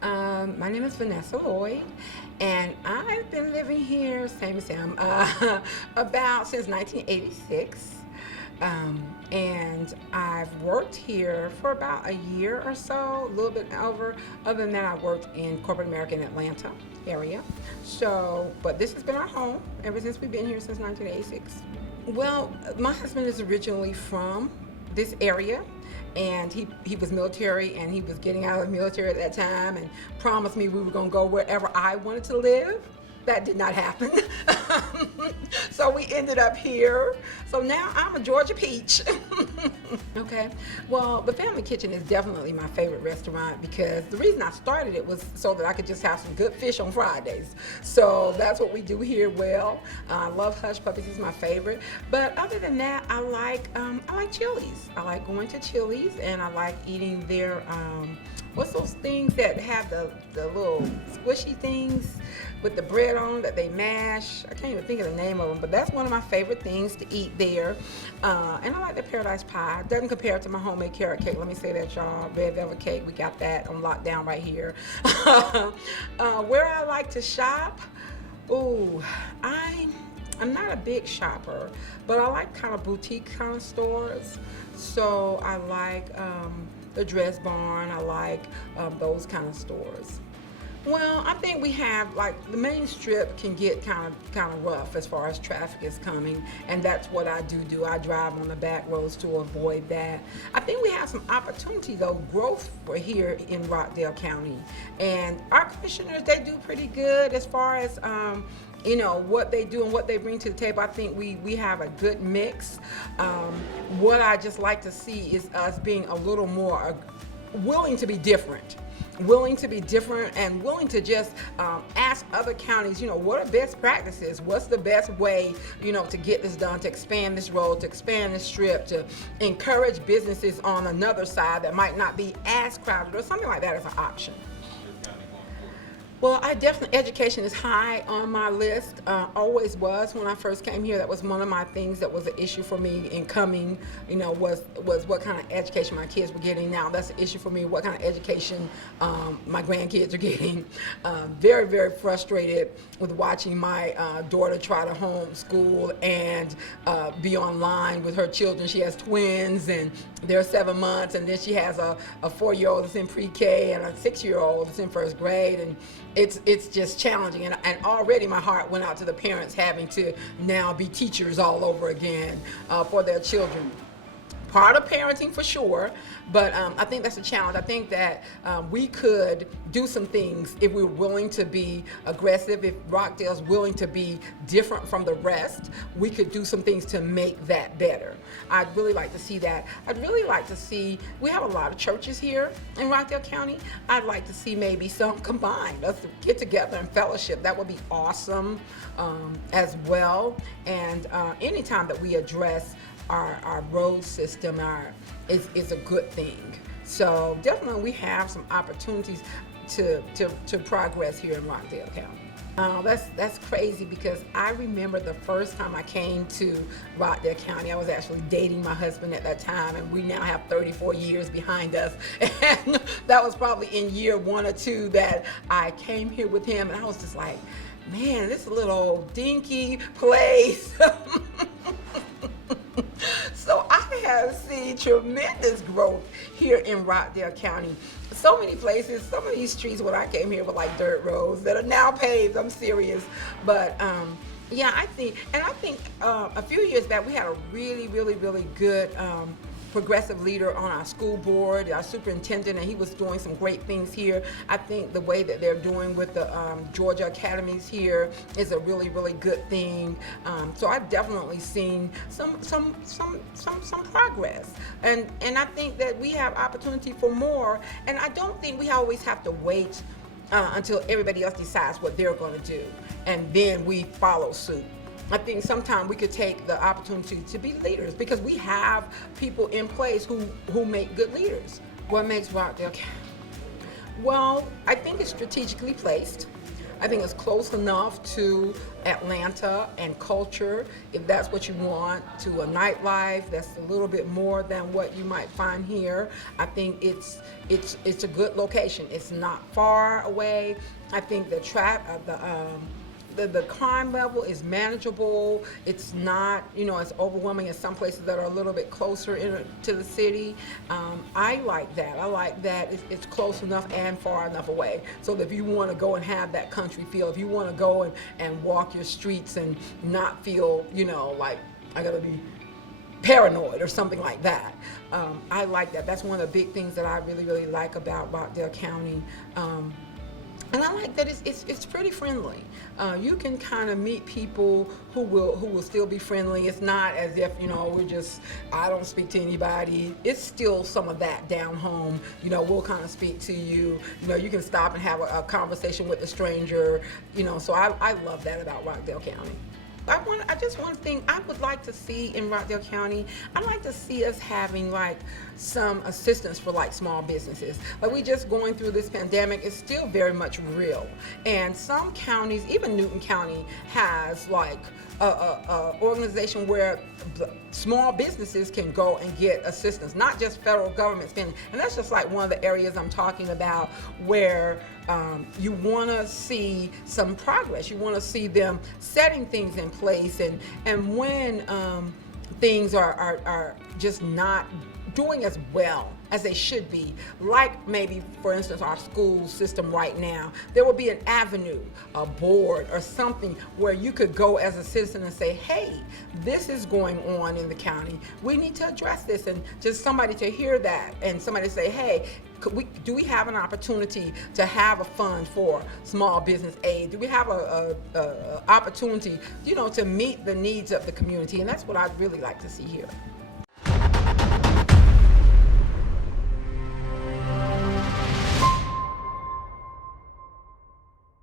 Hi, my name is Vanessa Loyd, and I've been living here, same as him, about since 1986. And I've worked here for about a year or so, a little bit over. Other than that, I worked in corporate America in Atlanta area. So, but this has been our home ever since we've been here since 1986. Well, my husband is originally from this area, and he was military, and he was getting out of the military at that time and promised me we were going to go wherever I wanted to live. That did not happen. So we ended up here. So now I'm a Georgia peach. Okay. Well, the family kitchen is definitely my favorite restaurant because the reason I started it was so that I could just have some good fish on Fridays. So that's what we do here. Well, I love Hush Puppies, is my favorite. But other than that, I like Chili's. I like going to Chili's, and I like eating their what's those things that have the little squishy things with the bread on that they mash? I can't even think of the name of them, but that's one of my favorite things to eat there. And I like the Paradise Pie. Doesn't compare to my homemade carrot cake. Let me say that, y'all. Red velvet cake, we got that on lockdown right here. Where I like to shop, ooh, I'm not a big shopper, but I like kind of boutique kind of stores. So I like the Dress Barn. I like those kind of stores. Well, I think we have, like, the main strip can get kind of rough as far as traffic is coming, and that's what I do. I drive on the back roads to avoid that. I think we have some opportunity, though, growth for here in Rockdale County, and our commissioners, they do pretty good as far as what they do and what they bring to the table. I think we have a good mix. What I just like to see is us being a little more willing to be different. And willing to just ask other counties, what are best practices? What's the best way, to get this done, to expand this road, to expand this strip, to encourage businesses on another side that might not be as crowded or something like that as an option. Well, education is high on my list. Always was when I first came here. That was one of my things that was an issue for me in coming, was what kind of education my kids were getting. Now that's an issue for me, what kind of education my grandkids are getting. Very, very frustrated with watching my daughter try to homeschool and be online with her children. She has twins, and they're 7 months, and then she has a 4-year-old that's in pre-K and a 6-year-old that's in first grade, and it's just challenging, and already my heart went out to the parents having to now be teachers all over again for their children. Part of parenting for sure, but I think that's a challenge. I think that we could do some things if we were willing to be aggressive. If Rockdale's willing to be different from the rest, we could do some things to make that better. I'd really like to see that. I'd really like to see, we have a lot of churches here in Rockdale County. I'd like to see maybe some combined. Let's get together and fellowship. That would be awesome as well. And anytime that we address our road system is a good thing. So definitely we have some opportunities to progress here in Rockdale County. That's crazy because I remember the first time I came to Rockdale County. I was actually dating my husband at that time, and we now have 34 years behind us. And that was probably in year 1 or 2 that I came here with him, and I was just like, man, this little dinky place. So I have seen tremendous growth here in Rockdale County. So many places, some of these streets when I came here were like dirt roads that are now paved. I'm serious. But yeah, I think a few years back we had a really, really, really good progressive leader on our school board, our superintendent, and he was doing some great things here. I think the way that they're doing with the Georgia academies here is a really, really good thing. So I've definitely seen some progress, and I think that we have opportunity for more. And I don't think we always have to wait until everybody else decides what they're going to do, and then we follow suit. I think sometimes we could take the opportunity to be leaders because we have people in place who make good leaders. What makes Rockdale? Well, I think it's strategically placed. I think it's close enough to Atlanta and culture, if that's what you want, to a nightlife that's a little bit more than what you might find here. I think it's a good location. It's not far away. I think the crime level is manageable. It's not, as overwhelming as some places that are a little bit closer to the city. I like that. I like that it's close enough and far enough away. So that if you want to go and have that country feel, if you want to go and walk your streets and not feel, like I gotta be paranoid or something like that. I like that. That's one of the big things that I really, really like about Rockdale County. And I like that it's pretty friendly. You can kind of meet people who will still be friendly. It's not as if I don't speak to anybody. It's still some of that down home. We'll kind of speak to you. You can stop and have a conversation with a stranger. So I love that about Rockdale County. Just one thing I would like to see in Rockdale County. I'd like to see us having like some assistance for like small businesses. Like we just going through this pandemic, it's still very much real. And some counties, even Newton County, has like a organization where small businesses can go and get assistance, not just federal government spending. And that's just like one of the areas I'm talking about where you want to see some progress. You want to see them setting things in place, and when things are just not doing as well as they should be, like maybe, for instance, our school system right now, there will be an avenue, a board or something where you could go as a citizen and say, hey, this is going on in the county. We need to address this. And just somebody to hear that and somebody to say, hey, do we have an opportunity to have a fund for small business aid? Do we have a opportunity, to meet the needs of the community? And that's what I'd really like to see here.